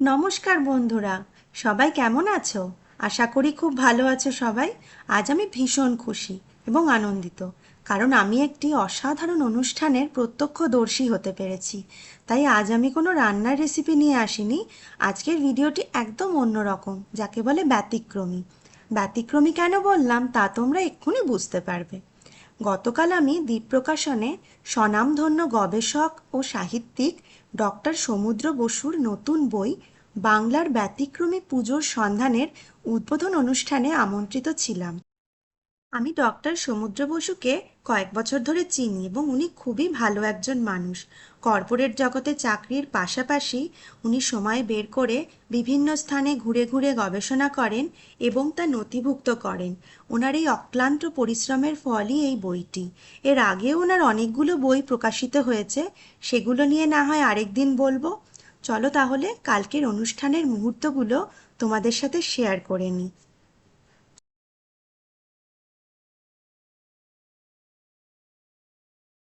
নমস্কার বন্ধুরা, সবাই কেমন আছো? আশা করি খুব ভালো আছো সবাই। আজ আমি ভীষণ খুশি এবং আনন্দিত, কারণ আমি একটি অসাধারণ অনুষ্ঠানের প্রত্যক্ষদর্শী হতে পেরেছি। তাই আজ আমি কোনো রান্নার রেসিপি নিয়ে আসিনি। আজকের ভিডিওটি একদম অন্যরকম, যাকে বলে ব্যতিক্রমী। ব্যতিক্রমী কেন বললাম তা তোমরা এক্ষুনি বুঝতে পারবে। গতকাল আমি দ্বীপ প্রকাশনে স্বনামধন্য গবেষক ও সাহিত্যিক ডক্টর সমুদ্র বসুর নতুন বই বাংলার ব্যতিক্রমী পুজোর সন্ধানের উদ্বোধন অনুষ্ঠানে আমন্ত্রিত ছিলাম। আমি ডক্টর সমুদ্র বসুকে কয়েক বছর ধরে চিনি এবং উনি খুবই ভালো একজন মানুষ। কর্পোরেট জগতে চাকরির পাশাপাশি উনি সময় বের করে বিভিন্ন স্থানে ঘুরে ঘুরে গবেষণা করেন এবং তা নথিভুক্ত করেন। ওনার এই অক্লান্ত পরিশ্রমের ফলই এই বইটি। এর আগেও ওনার অনেকগুলো বই প্রকাশিত হয়েছে। সেগুলো নিয়ে না হয় আরেকদিন বলব। চলো তাহলে কালকের অনুষ্ঠানের মুহূর্তগুলো তোমাদের সাথে শেয়ার করে নিই।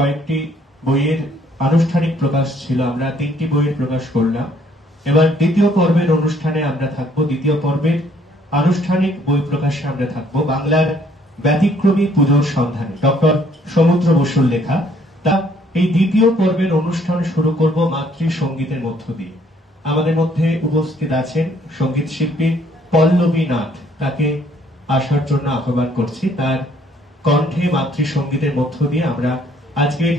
কয়েকটি বইয়ের আনুষ্ঠানিক প্রকাশ ছিল, আমরা তিনটি বইয়ের প্রকাশ করলাম। এবার দ্বিতীয় পর্বের অনুষ্ঠানে আমরা থাকব, দ্বিতীয় পর্বের আনুষ্ঠানিক বই প্রকাশে আমরা থাকব বাংলার ব্যতিক্রমী পুজোর সন্ধানে। ডক্টর সমুদ্র বসুর লেখা, তা এই দ্বিতীয় পর্বের অনুষ্ঠান শুরু করব মাতৃ সঙ্গীতের মধ্য দিয়ে। আমাদের মধ্যে উপস্থিত আছেন সংগীত শিল্পী পল্লবী নাথ, তাকে আসার জন্য আহ্বান করছি। তার কণ্ঠে মাতৃ সঙ্গীতের মধ্য দিয়ে আমরা আজকের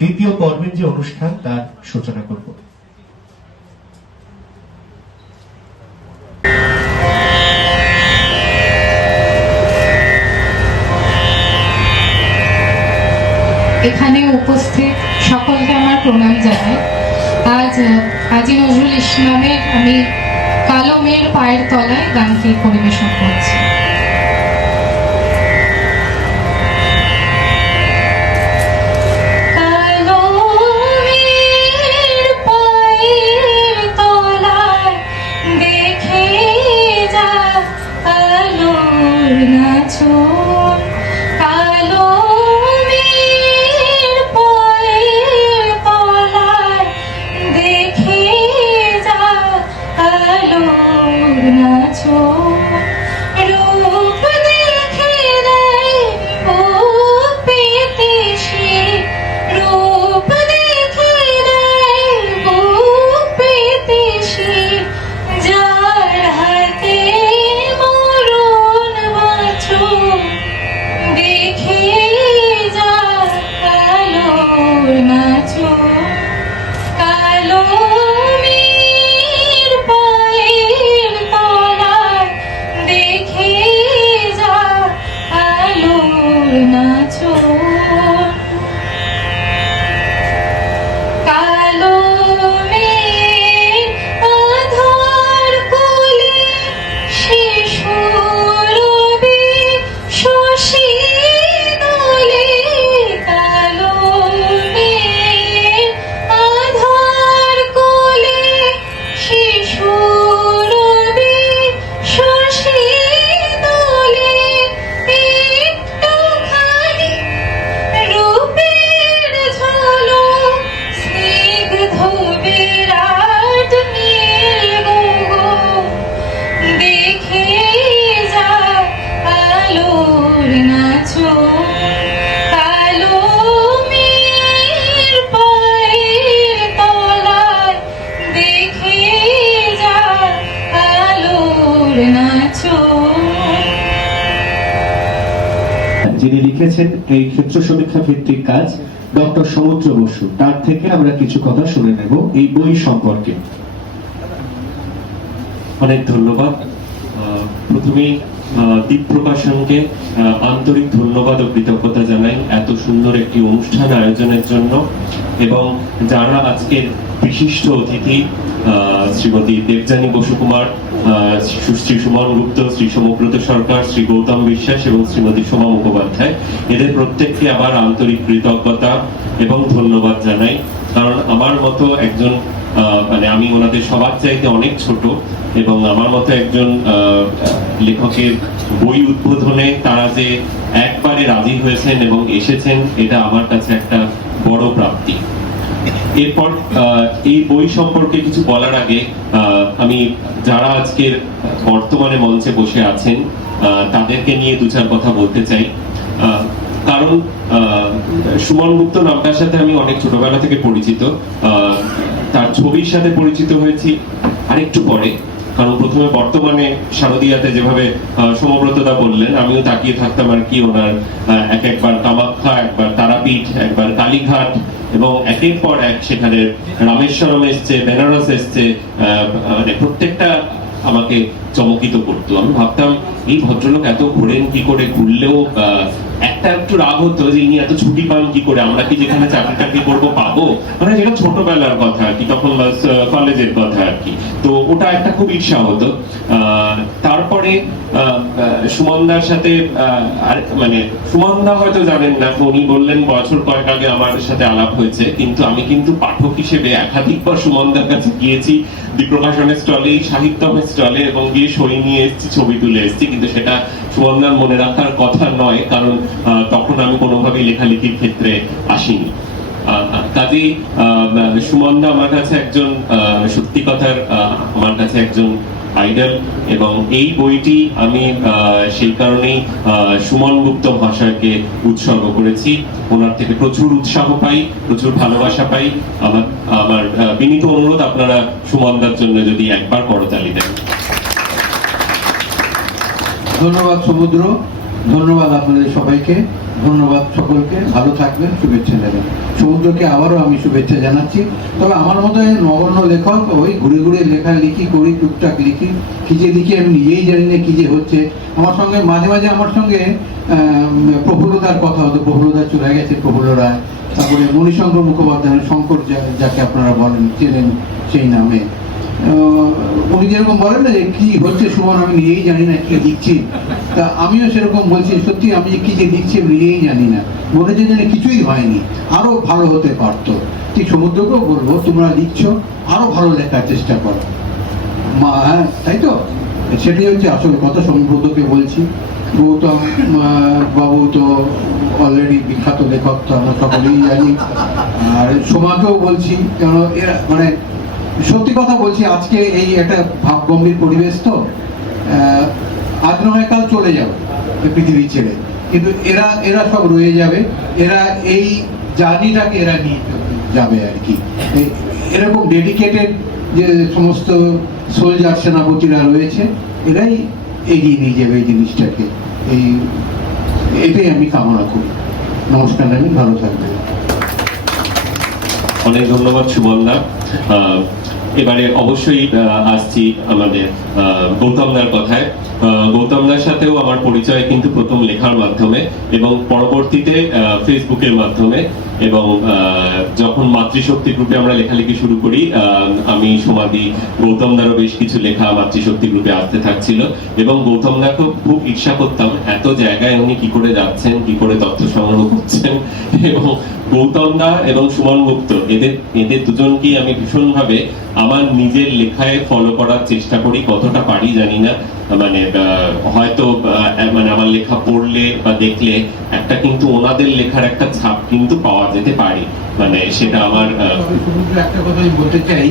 দ্বিতীয় পর্বের যে অনুষ্ঠান, তার সূচনা করব। এখানে উপস্থিত সকলকে আমার প্রণাম জানাই। আজ আজি নজরুল ইসলামের আমি কালো মেয়ের পায়ের তলায় গানটি পরিবেশন করছি। এই ক্ষেত্র সমীক্ষা ভিত্তিক কাজ ডক্টর সমুদ্র বসু। তার থেকে আমরা কিছু কথা শুনে নেব এই বই সম্পর্কে। অনেক ধন্যবাদ। আহ, দীপ প্রকাশনকে আন্তরিক ধন্যবাদ ও কৃতজ্ঞতা জানাই এত সুন্দর একটি অনুষ্ঠান আয়োজনের জন্য এবং যারা আজকের বিশিষ্ট অতিথি শ্রীমতী দেবযানী বসুকুমার শ্রী সুমন গুপ্ত, শ্রী সমব্রত সরকার, শ্রী গৌতম বিশ্বাস এবং শ্রীমতী সোমা মুখোপাধ্যায়। এদের প্রত্যেককে আবার আন্তরিক কৃতজ্ঞতা এবং ধন্যবাদ জানাই। কারণ আমার মতো একজন মানে আমি ওনাদের সবার চাইতে অনেক ছোট এবং আমার মতো একজন লেখকের বই উদ্বোধনে তারা যে একবারে রাজি হয়েছেন এবং এসেছেন, এটা আমার কাছে একটা বড় প্রাপ্তি। এরপর এই বই সম্পর্কে কিছু বলার আগে আমি যারা আজকের বর্তমানে মঞ্চে বসে আছেন তাদেরকে নিয়ে দু চার কথা বলতে চাই। কারণ সুমন গুপ্ত নামটার সাথে আমি অনেক ছোটবেলা থেকে পরিচিত। তার ছবির সাথে পরিচিত হয়েছি আরেকটু পরে। কারণ প্রথমে বর্তমানে শারদিয়াতে যেভাবে আহ, সমব্রতদা বললেন আমিও তাকিয়ে থাকতাম আর কি ওনার এক একবার কামাখ্যা একবার তারাপীঠ একবার কালীঘাট এবং একের পর এক সেখানে রামেশ্বরম এসছে বেনারস এসছে মানে প্রত্যেকটা আমাকে চমকিত করতো। আমি ভাবতাম এই ভদ্রলোক এত ঘোরেন কি করে ঘুরলেও একটা একটু রাগ হতো যে ইনি এত ছুটি পান কি করে? আমরা কি যেখানে চাকরি টাকরি করব পাবো? মানে যেটা ছোটবেলার কথা আর কি, তখন কলেজের কথা আর কি। তো ওটা একটা খুব ঈর্ষা হতো। তারপরে সুমনদার সাথে মানে সুমনদা হয়তো জানেন না উনি বললেন, বছর কয়েক আগে আমার সাথে আলাপ হয়েছে, কিন্তু আমি কিন্তু পাঠক হিসেবে একাধিকবার সুমনদার কাছে গিয়েছি বিপ্রকাশনের স্টলে সাহিত্যমের স্টলে, এবং গিয়ে সই নিয়ে এসেছি, ছবি তুলে এসেছি, কিন্তু সেটা সুমনদার মনে রাখার কথা নয়, কারণ তখন আমি কোনোভাবেই লেখালেখির ক্ষেত্রে আসিনি। কাজেই সুমনদা আমার কাছে একজন সত্যি কথার আমার কাছে একজন আইডল এবং এই বইটি আমি সেই কারণেই সুমন গুপ্ত ভাষাকে উৎসর্গ করেছি। ওনার থেকে প্রচুর উৎসাহ পাই, প্রচুর ভালোবাসা পাই। আমার আমার বিনীত অনুরোধ আপনারা সুমনদার জন্য যদি একবার করতালি দেন। ধন্যবাদ সমুদ্র, ধন্যবাদ আপনাদের সবাইকে, ধন্যবাদ সকলকে, ভালো থাকবেন, শুভেচ্ছা নেবেন সমুদ্রকে আবারও আমি শুভেচ্ছা জানাচ্ছি। তবে আমার মতো নগণ্য লেখক, ওই ঘুরে ঘুরে লেখা লিখি করি, টুকটাক লিখি। কি যে লিখি আমি নিজেই জানি না কী যে হচ্ছে। আমার সঙ্গে, মাঝে মাঝে আমার সঙ্গে প্রফুল্লতার কথা হতো, প্রফুল্লতা চলে গেছে, প্রফুল্ল রায়। তারপরে মণিশঙ্কর মুখোপাধ্যায়, শঙ্কর যাকে আপনারা বলেন, চেনেন সেই নামে। উনি যেরকম বলেন না যে কি হচ্ছে সুমন, আমি নিজেই জানি না কি লিখছি তা আমিও সেরকম বলছি, সত্যি আমি যে কি যে লিখছি আমি নিজেই জানি না। মনে হচ্ছে যেন কিছুই হয়নি, আরও ভালো হতে পারতো। ঠিক সমুদ্রকেও বলব, তোমরা লিখছো আরও ভালো লেখার চেষ্টা করো। মা হ্যাঁ তাই তো? সেটাই হচ্ছে আসল কথা, সমুদ্রকে বলছি। গৌতম বাবু তো অলরেডি বিখ্যাত লেখক, তো আমরা সকলেই জানি। আর সোমাকেও বলছি, কেন এরা মানে সত্যি কথা বলছি, আজকে এই একটা ভাবগম্ভীর পরিবেশ তো আজ নয় কাল চলে যাবে পৃথিবী ছেড়ে। কিন্তু এরা এরা সব রয়ে যাবে, এরা এই জার্নিটাকে এরা নিয়ে যাবে আর কি। এরকম ডেডিকেটেড যে সমস্ত সোলজার সেনাপতিরা রয়েছে, এরাই এগিয়ে নিয়ে যাবে এই জিনিসটাকে। এই, এটাই আমি কামনা করি। নমস্কার আমি ভালো থাকবেন। অনেক ধন্যবাদ আহ, এবারে অবশ্যই আসছি আমাদের আহ, গৌতমদার কথায়। আহ, গৌতমদার সাথেও আমার পরিচয় কিন্তু প্রথম লেখার মাধ্যমে এবং পরবর্তীতে ফেসবুকের মাধ্যমে এবং যখন মাতৃশক্তি গ্রুপে আমরা লেখালেখি শুরু করি আমি সমাধি গৌতমদারও বেশ কিছু লেখা মাতৃশক্তি গ্রুপে আসতে থাকছিল এবং গৌতম গৌতমদাকেও খুব ঈর্ষা করতাম এত জায়গায় উনি কি করে যাচ্ছেন কি করে তথ্য সংগ্রহ করছেন এবং গৌতম দা এবং সুমন গুপ্ত, এদের এদের দুজনকেই আমি ভীষণভাবে আমার নিজের লেখায় ফলো করার চেষ্টা করি, কতটা পারি জানি না। মানে হয়তো মানে আমার লেখা পড়লে বা দেখলে একটা কিন্তু ওনাদের লেখার একটা ছাপ কিন্তু পাওয়া যেতে পারে। মানে সেটা আমার একটা কথা আমি বলতে চাই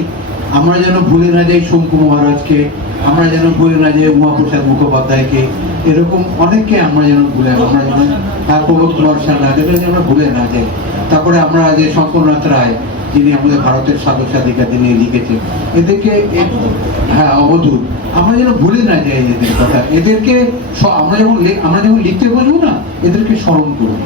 আমরা যেন ভুলে না যাই শঙ্কু মহারাজকে, আমরা যেন ভুলে না যাই উমাপ্রসাদ মুখোপাধ্যায়কে, এরকম অনেককে আমরা যেন ভুলে, আমরা যেন প্রবোধ কুমার এগুলো যেন আমরা ভুলে না যাই। তারপরে আমরা যে শঙ্করনাথ রায়, যিনি আমাদের ভারতের সাধক সাধিকা, তিনি লিখেছেন, এদেরকে হ্যাঁ অবধূত আমরা যেন ভুলে না যাই এদের কথা। এদেরকে আমরা যখন আমরা যখন লিখতে বসবো না, এদেরকে স্মরণ করব।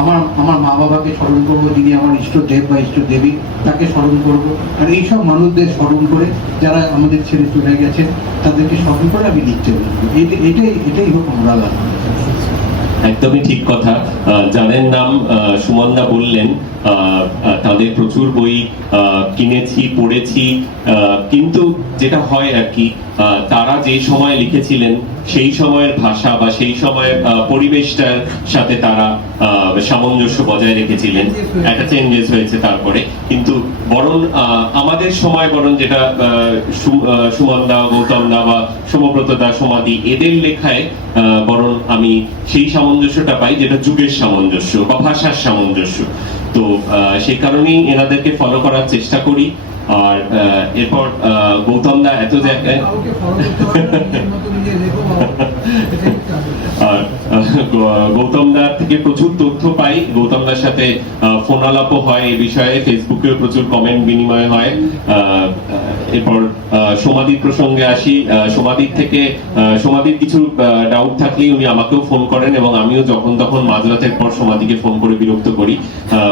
আমার আমার মা বাবাকে স্মরণ করব, যিনি আমার ইষ্ট দেব বা ইষ্ট দেবী, তাকে স্মরণ করব। আর এইসব মানুষদের স্মরণ করে যারা আমাদের ছেড়ে চলে গেছেন তাদেরকে স্মরণ করে আমি লিখতে এটাই এটাই হোক আমরা একদমই ঠিক কথা। যাদের নাম সুমনদা বললেন তাদের প্রচুর বই কিনেছি, পড়েছি কিন্তু যেটা হয় আর কি তারা যে সময় লিখেছিলেন, সেই সময়ের ভাষা বা সেই সময়ের পরিবেশটার সাথে তারা সামঞ্জস্য বজায় রেখেছিলেন। একটা চেঞ্জেস হয়েছে তারপরে। কিন্তু বরং আমাদের সময় বরং যেটা সুমন দা গৌতম দা বা সোমব্রত দা সমাধি, এদের লেখায় বরং আমি সেই সামঞ্জস্যটা পাই যেটা যুগের সামঞ্জস্য বা ভাষার সামঞ্জস্য। তো সেই কারণেই এনাদেরকে ফলো করার চেষ্টা করি। আর এরপর গৌতম দা এত জায়গায়। আর গৌতম দার থেকে প্রচুর তথ্য পাই। গৌতম দার সাথে ফোন আলাপও হয় এই বিষয়ে। ফেসবুকেও প্রচুর কমেন্ট বিনিময় হয়। এরপর সমাধির প্রসঙ্গে আসি। সমাধির থেকে সমাধির কিছু ডাউট থাকলেই উনি আমাকেও ফোন করেন এবং আমিও যখন তখন মাঝরাতের পর সমাধিকে ফোন করে বিরক্ত করি।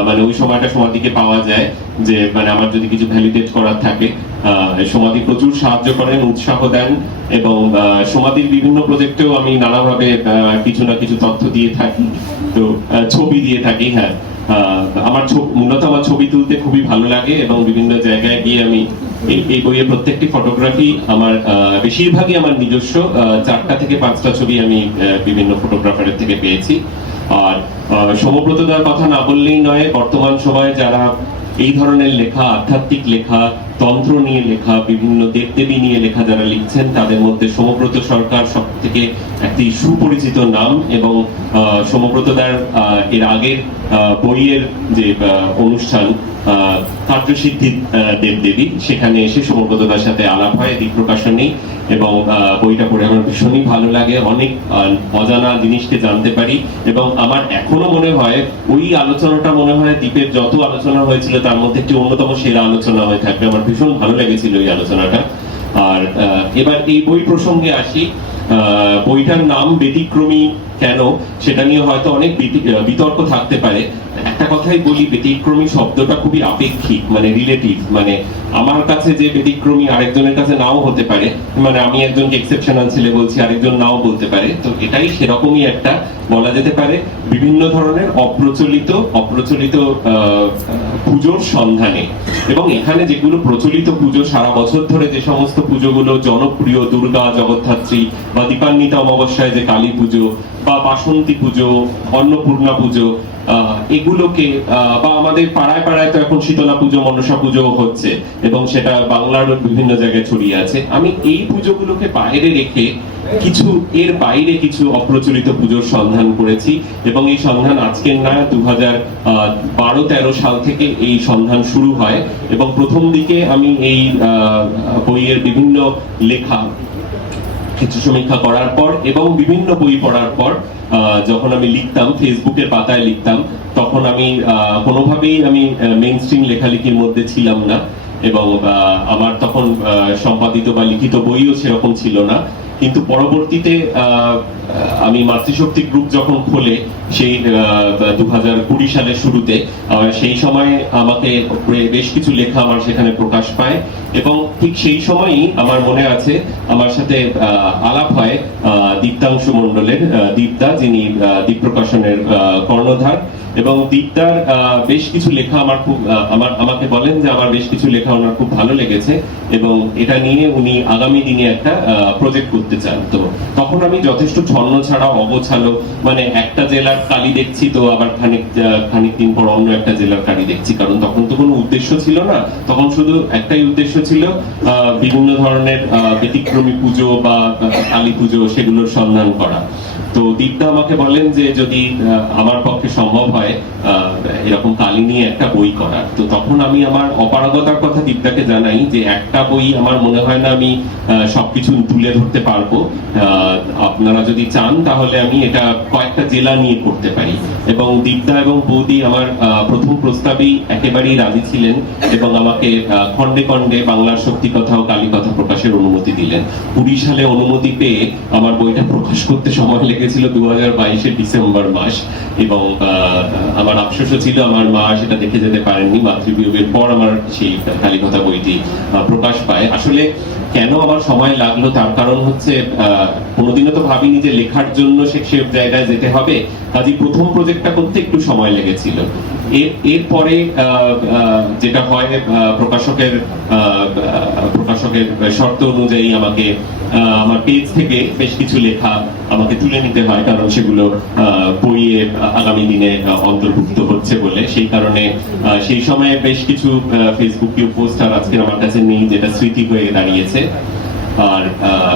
মানে ওই সময়টা সমাধিকে পাওয়া যায় যে মানে আমার যদি কিছু ভ্যালিডেট করার থাকে। সমাধি প্রচুর সাহায্য করেন, উৎসাহ দেন এবং সমাধির বিভিন্ন প্রজেক্টেও আমি নানাভাবে কিছু না কিছু তথ্য দিয়ে থাকি। তো ছবি দিয়ে থাকি হ্যাঁ। আমার মূলত আমার ছবি তুলতে খুবই ভালো লাগে এবং বিভিন্ন জায়গায় গিয়ে আমি এই বইয়ের প্রত্যেকটি ফটোগ্রাফি আমার বেশিরভাগই আমার নিজস্ব। চারটা থেকে পাঁচটা ছবি আমি বিভিন্ন ফটোগ্রাফারের থেকে পেয়েছি। আর সমব্রতদার কথা না বললেই নয় বর্তমান সময়ে যারা এই ধরনের লেখা আধ্যাত্মিক লেখা তন্ত্র নিয়ে লেখা বিভিন্ন দেবদেবী নিয়ে লেখা যারা লিখছেন তাদের মধ্যে সমব্রত সরকার সব থেকে একটি সুপরিচিত নাম এবং সমব্রতদার এর আগের বইয়ের যে অনুষ্ঠান কার্যসিদ্ধি আহ, দেবদেবী সেখানে এসে সমব্রতদার সাথে আলাপ হয় দিক প্রকাশনেই এবং বইটা পড়ে আমার ভীষণই ভালো লাগে অনেক অজানা জিনিসকে জানতে পারি এবং আমার এখনও মনে হয় ওই আলোচনাটা মনে হয় দ্বীপের যত আলোচনা হয়েছিল তার মধ্যে একটি অন্যতম সেরা আলোচনা হয়ে থাকবে। আমার ভীষণ ভালো লেগেছিল ওই আলোচনাটা। আর এবার এই বই প্রসঙ্গে আসি। বইটার নাম ব্যতিক্রমী কেন সেটা নিয়ে হয়তো অনেক বিতর্ক থাকতে পারে। একটা কথাই বলি, ব্যতিক্রমী শব্দটা খুবই আপেক্ষিক মানে রিলেটিভ মানে আমার কাছে যে ব্যতিক্রমী আরেকজনের কাছে নাও হতে পারে মানে আমি একজনকে এক্সেপশনাল ছেলে বলছি, আরেকজন নাও বলতে পারে। তো এটাই সেরকমই একটা বলা যেতে পারে। বিভিন্ন ধরনের অপ্রচলিত অপ্রচলিত পুজোর সন্ধানে। এবং এখানে যেগুলো প্রচলিত পুজো, সারা বছর ধরে যে সমস্ত পুজোগুলো, জনপ্রিয় দুর্গা, জগদ্ধাত্রী বা দীপান্বিতা অমাবস্যায় যে কালী পুজো বা বাসন্তী পুজো, অন্নপূর্ণা পুজো এগুলোকে বা আমাদের পাড়ায় পাড়ায় তো এখন শীতলা পুজো, মনসা পুজো হচ্ছে। এবং সেটা বাংলার বিভিন্ন জায়গায় ছড়িয়ে আছে। আমি এই পুজোগুলোকে বাইরে রেখে কিছু এর বাইরে কিছু অপ্রচলিত পুজোর সন্ধান করেছি এবং এই সন্ধান আজকের না দু হাজার বারো তেরো সাল থেকে এই সন্ধান শুরু হয় এবং প্রথম দিকে আমি এই বইয়ের বিভিন্ন লেখা, কিছু সমীক্ষা করার পর এবং বিভিন্ন বই পড়ার পর যখন আমি লিখতাম ফেসবুকের পাতায় লিখতাম, তখন আমি কোনোভাবেই আমি মেইন স্ট্রিম লেখালেখির মধ্যে ছিলাম না এবং আমার তখন সম্পাদিত বা লিখিত বইও সেরকম ছিল না। কিন্তু পরবর্তীতে আমি মাতৃশক্তি গ্রুপ যখন খোলে, সেই দু হাজার কুড়ি সালের শুরুতে সেই সময় আমাকে বেশ কিছু লেখা আমার সেখানে প্রকাশ পায় এবং ঠিক সেই সময়ই আমার মনে আছে, আমার সাথে আলাপ হয় দীপ্তাংশু মণ্ডলের দীপদা যিনি দীপ প্রকাশনের কর্ণধার এবং দীপদার বেশ কিছু লেখা আমার খুব আমার, আমাকে বলেন যে আমার বেশ কিছু লেখা ওনার খুব ভালো লেগেছে এবং এটা নিয়ে উনি আগামী দিনে একটা প্রজেক্ট চান। তো তখন আমি যথেষ্ট ছন্ন ছাড়া অগোছালো মানে একটা জেলার কালি দেখছি তো আবার খানিক খানিক দিন পর অন্য একটা জেলার কালি দেখছি। কারণ তখন তো কোনো উদ্দেশ্য ছিল না। তখন শুধু একটাই উদ্দেশ্য ছিল বিভিন্ন ধরনের ব্যতিক্রমী পুজো বা কালী পুজো সেগুলোর সন্ধান করা। তো দীপদা আমাকে বলেন যে যদি আমার পক্ষে সম্ভব হয় এরকম কালী নিয়ে একটা বই করার। তো তখন আমি আমার অপারগতার কথা দীপদাকে জানাই যে একটা বই আমার মনে হয় না আমি সবকিছু তুলে ধরতে পারব। আহ, আপনারা যদি চান তাহলে আমি এটা কয়েকটা জেলা নিয়ে করতে পারি। এবং দীপদা এবং বৌদি আমার প্রথম প্রস্তাবেই একেবারেই রাজি ছিলেন এবং আমাকে খণ্ডে খণ্ডে বাংলার শক্তি কথা ও কালী কথা প্রকাশের অনুমতি দিলেন। কুড়ি সালে অনুমতি পেয়ে আমার বইটা প্রকাশ করতে সময় লেগেছিল দু হাজার বাইশের ডিসেম্বর মাস এবং আমার আফসোসও ছিল আমার মা সেটা দেখে যেতে পারেননি। মাতৃবিয়োগের পর আমার সেই কালী কথা বইটি প্রকাশ পায়। আসলে কেন আমার সময় লাগল? তার কারণ হচ্ছে কোনোদিনও তো ভাবিনি যে লেখার জন্য সে জায়গায় যেতে হবে। কাজে প্রথম প্রজেক্টটা করতে একটু সময় লেগেছিল। এরপরে যেটা হয় প্রকাশকের প্রকাশকের শর্ত অনুযায়ী আমাকে আমার পেজ থেকে বেশ কিছু লেখা আমাকে তুলে নিতে হয়, কারণ সেগুলো বইয়ে আগামী দিনে অন্তর্ভুক্ত হচ্ছে বলে। সেই কারণে সেই সময়ে বেশ কিছু ফেসবুকে পোস্ট আর আজকে আমার কাছে নেই, যেটা স্মৃতি হয়ে দাঁড়িয়েছে। আর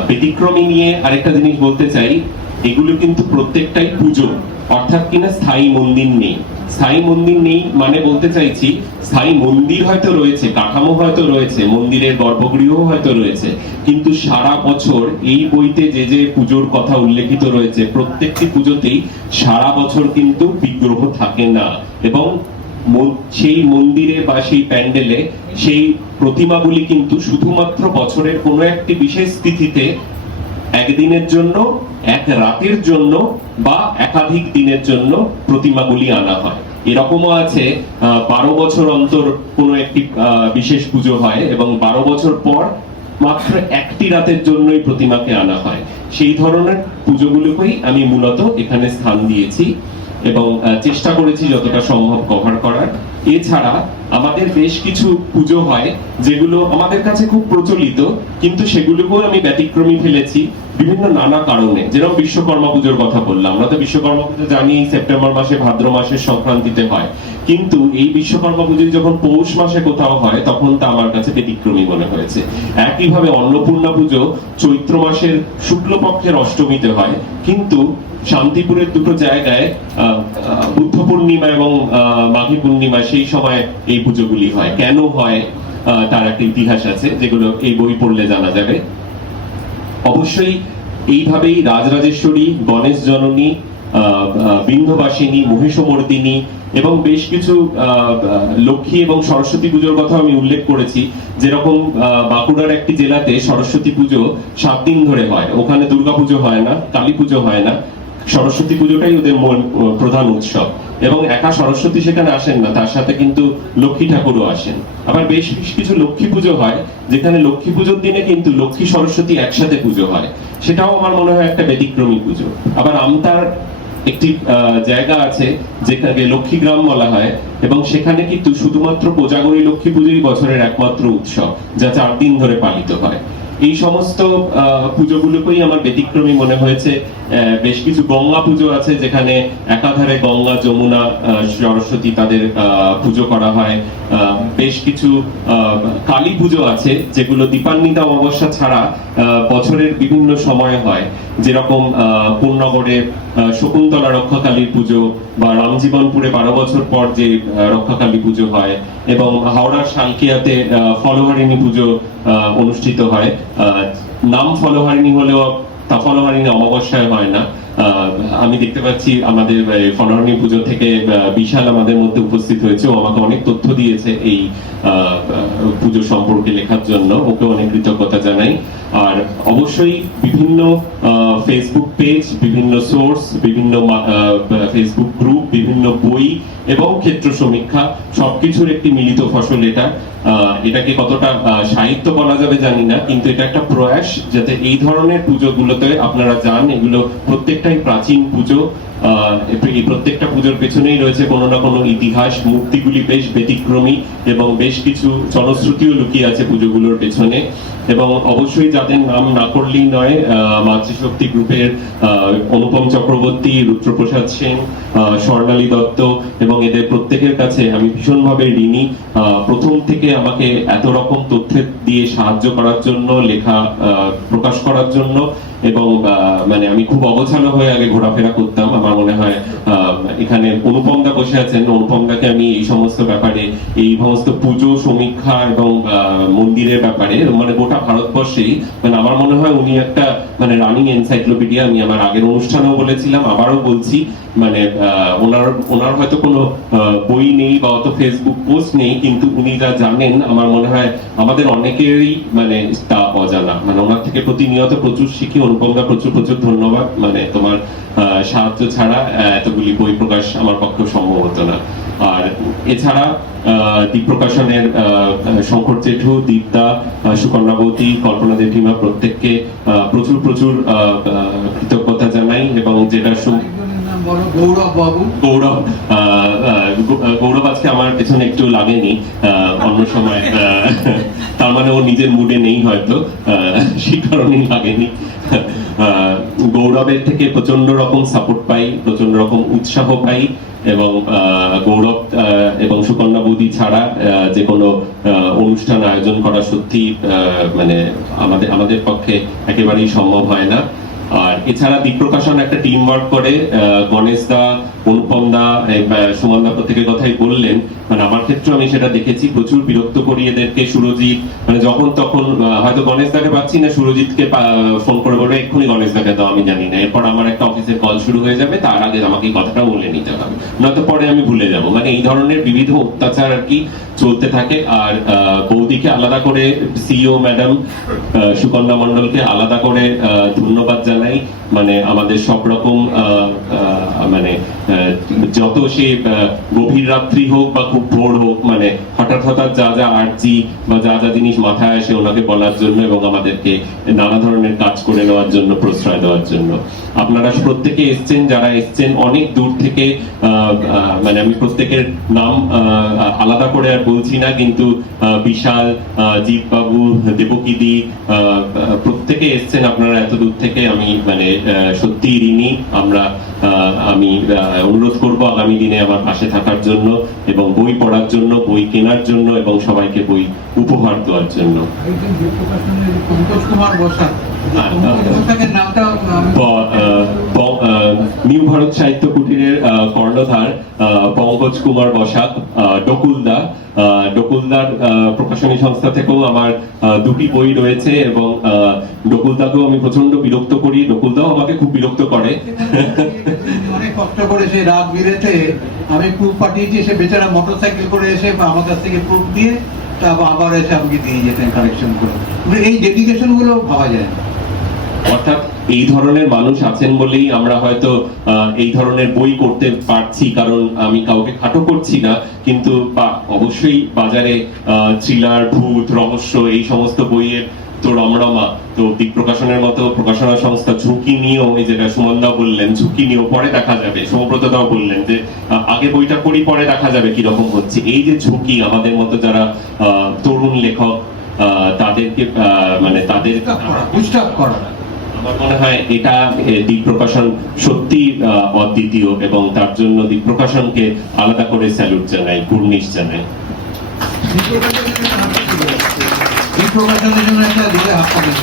ব্যতিক্রমী নিয়ে আরেকটা জিনিস বলতে চাই এগুলো কিন্তু প্রত্যেকটাই পুজো। অর্থাৎ কিনা স্থায়ী মন্দির নেই। স্থায়ী মন্দির নেই মানে বলতে চাইছি, স্থায়ী মন্দির হয়তো রয়েছে, কাঠামো হয়তো রয়েছে, মন্দিরের গর্ভগৃহ হয়তো রয়েছে, কিন্তু সারা বছর এই বইতে যে যে পুজোর কথা উল্লেখিত রয়েছে, প্রত্যেকটি পুজোতেই সারা বছর কিন্তু বিগ্রহ থাকে না। এবং সেই মন্দিরে বা সেই প্যান্ডেলে সেই প্রতিমাগুলি কিন্তু শুধুমাত্র বছরের কোনো একটি বিশেষ তিথিতে একদিনের জন্য, এক রাতের জন্য বা একাধিক দিনের জন্য প্রতিমাগুলি আনা হয়। এরকমও আছে বারো বছর অন্তর কোনো একটি বিশেষ পুজো হয় এবং বারো বছর পর মাত্র একটি রাতের জন্যই প্রতিমাকে আনা হয়। সেই ধরনের পুজোগুলোকেই আমি মূলত এখানে স্থান দিয়েছি এবং চেষ্টা করেছি যতটা সম্ভব কভার করার। এছাড়া আমাদের বেশ কিছু পুজো হয়, যেগুলো আমাদের কাছে খুব প্রচলিত, কিন্তু সেগুলোকেও আমি ব্যতিক্রমী ফেলেছি বিভিন্ন নানা কারণে। যেরকম বিশ্বকর্মা পুজোর কথা বললাম, আমরা তো বিশ্বকর্মা পুজো জানি, সেপ্টেম্বর মাসে, ভাদ্র মাসের সংক্রান্তিতে হয়। কিন্তু এই বিশ্বকর্মা পুজো যখন পৌষ মাসে কোথাও হয়, তখন তা আমার কাছে ব্যতিক্রমী মনে হয়েছে। একইভাবে অন্নপূর্ণা পুজো চৈত্র মাসের শুক্লপক্ষের অষ্টমীতে হয়, কিন্তু শান্তিপুরের দুটো জায়গায় বুদ্ধ পূর্ণিমা এবং মাঘী পূর্ণিমা সেই সময় এই পুজোগুলি হয়। কেন হয় তার একটা ইতিহাস আছে যেগুলো এই বই পড়লে জানা যাবে। অবশ্যই এইভাবেই রাজরাজেশ্বরী গণেশ জননী আহ, মহিষমর্দিনী এবং বেশ কিছু লক্ষ্মী এবং সরস্বতী পুজোর কথা আমি উল্লেখ করেছি। যেরকম বাঁকুড়ার একটি জেলাতে সরস্বতী পুজো সাত দিন ধরে হয়। ওখানে দুর্গা পুজো হয় না কালী পুজো হয় না। সরস্বতী পুজোটাই ওদের প্রধান উৎসব। এবং একা সরস্বতী সেখানে আসেন না, তার সাথে কিন্তু লক্ষ্মী ঠাকুরও আসেন। আবার বেশ কিছু লক্ষ্মী পুজো হয়, যেখানে লক্ষ্মী পুজোর দিনে কিন্তু লক্ষ্মী সরস্বতী একসাথে পুজো হয়। সেটাও আমার মনে হয় একটা ব্যতিক্রমী পুজো। আবার আমতার একটি জায়গা আছে যেটাকে লক্ষ্মী গ্রাম বলা হয়, এবং সেখানে কিন্তু শুধুমাত্র কোজাগরী লক্ষ্মী পুজোই বছরের একমাত্র উৎসব, যা চার দিন ধরে পালিত হয়। এই সমস্ত পুজোগুলোকেই আমার ব্যতিক্রমী মনে হয়েছে। বেশ কিছু গঙ্গা পুজো আছে যেখানে একাধারে গঙ্গা যমুনা সরস্বতী তাদের পুজো করা হয়। বেশ কিছু কালী পুজো আছে যেগুলো দীপান্বিতা অমাবস্যা ছাড়া বছরের বিভিন্ন সময় হয়। যেরকম পূর্ণগড়ে শকুন্তলা রক্ষাকালীর পুজো বা রামজীবনপুরে বারো বছর পর যে রক্ষাকালী পুজো হয় এবং হাওড়ার শালকিয়াতে আহ, ফলহারিণী পুজো অনুষ্ঠিত হয়। নাম ফলহারিণী হলেও তা ফলহারিণী অমাবস্যায় হয় না। আমি দেখতে পাচ্ছি আমাদের ফলহারিণী পুজো থেকে বিশাল আমাদের মধ্যে উপস্থিত হয়েছে। ও আমাকে অনেক তথ্য দিয়েছে এই পুজো সম্পর্কে লেখার জন্য। ওকে অনেক কৃতজ্ঞতা জানাই। আর অবশ্যই বিভিন্ন ফেসবুক পেজ বিভিন্ন সোর্স বিভিন্ন ফেসবুক গ্রুপ বিভিন্ন বই এবং ক্ষেত্র সমীক্ষা, সবকিছুর একটি মিলিত ফসল এটা। এটাকে কতটা সাহিত্য বলা যাবে জানি না, কিন্তু এটা একটা প্রয়াস যাতে এই ধরনের পুজোগুলোতে আপনারা যান, এগুলো প্রত্যেকটাই প্রাচীন পুজো। এই প্রত্যেকটা পুজোর পেছনেই রয়েছে কোনো না কোনো ইতিহাস, মূর্তিগুলি বেশ ব্যতিক্রমী এবং বেশ কিছু জনশ্রুতিও লুকিয়ে আছে পুজোগুলোর পেছনে। এবং অবশ্যই যাদের নাম না করলেই নয় মাতৃশক্তি গ্রুপের অনুপম চক্রবর্তী, রুদ্রপ্রসাদ সেন স্বর্ণালী দত্ত এবং এদের প্রত্যেকের কাছে আমি ভীষণভাবে ঋণী। প্রথম থেকে আমাকে এত রকম তথ্য দিয়ে সাহায্য করার জন্য, লেখা প্রকাশ করার জন্য এবং মানে আমি খুব অগোছালো হয়ে আগে ঘোরাফেরা করতাম। আমার মনে হয় এখানে অনুপমদা বসে আছেন। অনুপমদাকে আমি এই সমস্ত ব্যাপারে, এই সমস্ত পুজো, সমীক্ষা এবং মন্দিরের ব্যাপারে মানে গোটা ভারতবর্ষেই মানে আমার মনে হয় উনি একটা মানে রানিং এনসাইক্লোপিডিয়া আমি আমার আগের অনুষ্ঠানেও বলেছিলাম, আবারও বলছি মানে ওনার ওনার হয়তো কোনো বই নেই বা অত ফেসবুক পোস্ট নেই, কিন্তু উনি যা জানেন, আমার মনে হয় আমাদের অনেকেরই মানে তা অজানা। মানে ওনার থেকে প্রতিনিয়ত প্রচুর শিখি, অনুপমদা প্রচুর প্রচুর ধন্যবাদ। মানে তোমার সাহায্য ছাড়া এতগুলি বই প্রকাশ আমার পক্ষে সম্ভব হতো না। আর এছাড়া দীপ প্রকাশনের শঙ্কর জেঠু দীপদা সুকন্যাবতী কল্পনা জেঠিমা প্রত্যেককে প্রচুর প্রচুর কৃতজ্ঞতা জানাই এবং যেটা বলো, গৌরব বাবু। গৌরব গৌরব আজকে আমার পেছনে একটু লাগেনি অন্য সময় তার মানে ও নিজের মুডে নেই হয়তো সেই লাগেনি। গৌরবের থেকে প্রচণ্ড রকম সাপোর্ট পাই প্রচণ্ড রকম উৎসাহ পাই এবং গৌরব এবং সুকন্যা বৌদি ছাড়া যে কোনো অনুষ্ঠান আয়োজন করা সত্যি মানে আমাদের আমাদের পক্ষে একেবারেই সম্ভব হয় না। আর এছাড়া দীপ প্রকাশন একটা টিম ওয়ার্ক করে গণেশ দা, অনুপম দা সুমন দা প্রত্যেকের কথাই বললেন। মানে আমার ক্ষেত্রে আমি সেটা দেখেছি, প্রচুর বিরক্ত করি এদেরকে, সুরজিৎ। মানে যখন তখন হয়তো গণেশ দাকে পাচ্ছি না, সুরজিৎকে ফোন করে বলবে, এক্ষুনি গণেশ দাকে দাও, আমি জানি না। এরপর আমার একটা অফিসের কল শুরু হয়ে যাবে, তার আগে আমাকে কথাটা বলে নিতে হবে। নয়তো পরে আমি ভুলে যাব। মানে এই ধরনের বিবিধ অত্যাচার আর কি চলতে থাকে। আর বৌদিকে আলাদা করে সিইও ম্যাডাম সুকন্যা মন্ডলকে আলাদা করে ধন্যবাদ জানাই। মানে আমাদের সব রকম মানে যত সে গভীর রাত্রি হোক বা খুব ভোর হোক মানে হঠাৎ হঠাৎ যা যা আর্জি বা যা যা জিনিস মাথায় আসে ওনাকে বলার জন্য এবং আমাদেরকে নানা ধরনের কাজ করে নেওয়ার জন্য প্রশ্রয় দেওয়ার জন্য। আপনারা প্রত্যেকে এসছেন যারা এসছেন অনেক দূর থেকে মানে আমি প্রত্যেকের নাম আলাদা করে আর বলছি না কিন্তু বিশাল আহ, জিৎ বাবু দেবকিদি প্রত্যেকে এসছেন আপনারা এত দূর থেকে আমি মানে আহ, সত্যিই ঋণী আমরা আমি অনুরোধ করব আগামী দিনে আমার পাশে থাকার জন্য এবং বই পড়ার জন্য বই কেনার জন্য এবং সবাইকে বই উপহার দেওয়ার জন্য। হ্যাঁ, আহ, নিউ ভারত সাহিত্য কুটিরের কর্ণধার পঙ্কজ কুমার বসাক ডকুলদা। আহ, ডকুলদার প্রকাশনী সংস্থা থেকেও আমার দুটি বই রয়েছে এবং ডকুলদাকেও আমি প্রচণ্ড বিরক্ত করি। ডকুলদাও আমাকে খুব বিরক্ত করে। অনেক কষ্ট করে সে রাত বিরেতে আমি প্রুফ পাঠিয়েছি সে বেচারা মোটরসাইকেল করে এসে আমার কাছ থেকে প্রুফ দিয়ে তারপর আবার এসে আমাকে দিয়ে যেতেন কালেকশন করে। মানে এই ডেডিকেশনগুলো ভাবা যায় না। অর্থাৎ এই ধরনের মানুষ আছেন বলেই আমরা হয়তো আহ, এই ধরনের বই করতে পারছি কারণ আমি কাউকে খাটো করছি না। কিন্তু বা- অবশ্যই বাজারে থ্রিলার ভূত রহস্য এই সমস্ত বইয়ের তো রমরমা তো দিক প্রকাশনের মতো প্রকাশনা সংস্থা ঝুঁকি নিয়েও এই যেটা সুমনদা বললেন ঝুঁকি নিয়েও পরে দেখা যাবে। সৌব্রতদাও বললেন যে আহ, আগে বইটা পড়ি পরে দেখা যাবে কীরকম হচ্ছে। এই যে ঝুঁকি আমাদের মতো যারা তরুণ লেখক তাদেরকে মানে তাদের করা আমার মনে হয় এটা দিক প্রকাশন সত্যি অদ্বিতীয় এবং তার জন্য দিক প্রকাশনকে আলাদা করে স্যালুট জানাই কুর্নিশ জানাই। জন্য একটা হাত পাবেন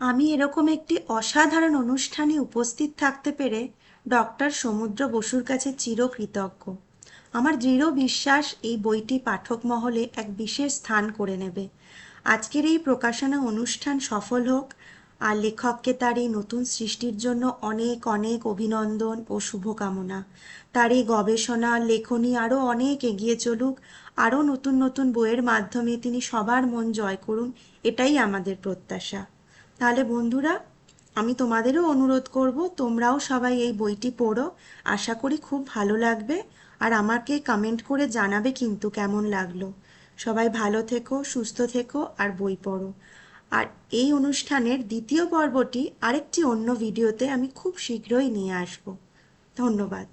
আমি এরকম একটি অসাধারণ অনুষ্ঠানে উপস্থিত থাকতে পেরে ডক্টর সমুদ্র বসুর কাছে চিরকৃতজ্ঞ। আমার দৃঢ় বিশ্বাস এই বইটি পাঠক মহলে এক বিশেষ স্থান করে নেবে। আজকের এই প্রকাশনা অনুষ্ঠান সফল হোক আর লেখককে তার এই নতুন সৃষ্টির জন্য অনেক অনেক অভিনন্দন ও শুভকামনা। তার এই গবেষণা, লেখনী আরও অনেক এগিয়ে চলুক, আরও নতুন নতুন বইয়ের মাধ্যমে তিনি সবার মন জয় করুন, এটাই আমাদের প্রত্যাশা। তাহলে বন্ধুরা, আমি তোমাদেরও অনুরোধ করব, তোমরাও সবাই এই বইটি পড়ো, আশা করি খুব ভালো লাগবে, আর আমাকে কমেন্ট করে জানাবে কিন্তু কেমন লাগল। সবাই ভালো থেকো, সুস্থ থেকো, আর বই পড়ো। আর এই অনুষ্ঠানের দ্বিতীয় পর্বটি আরেকটি অন্য ভিডিওতে আমি খুব শীঘ্রই নিয়ে আসব। ধন্যবাদ।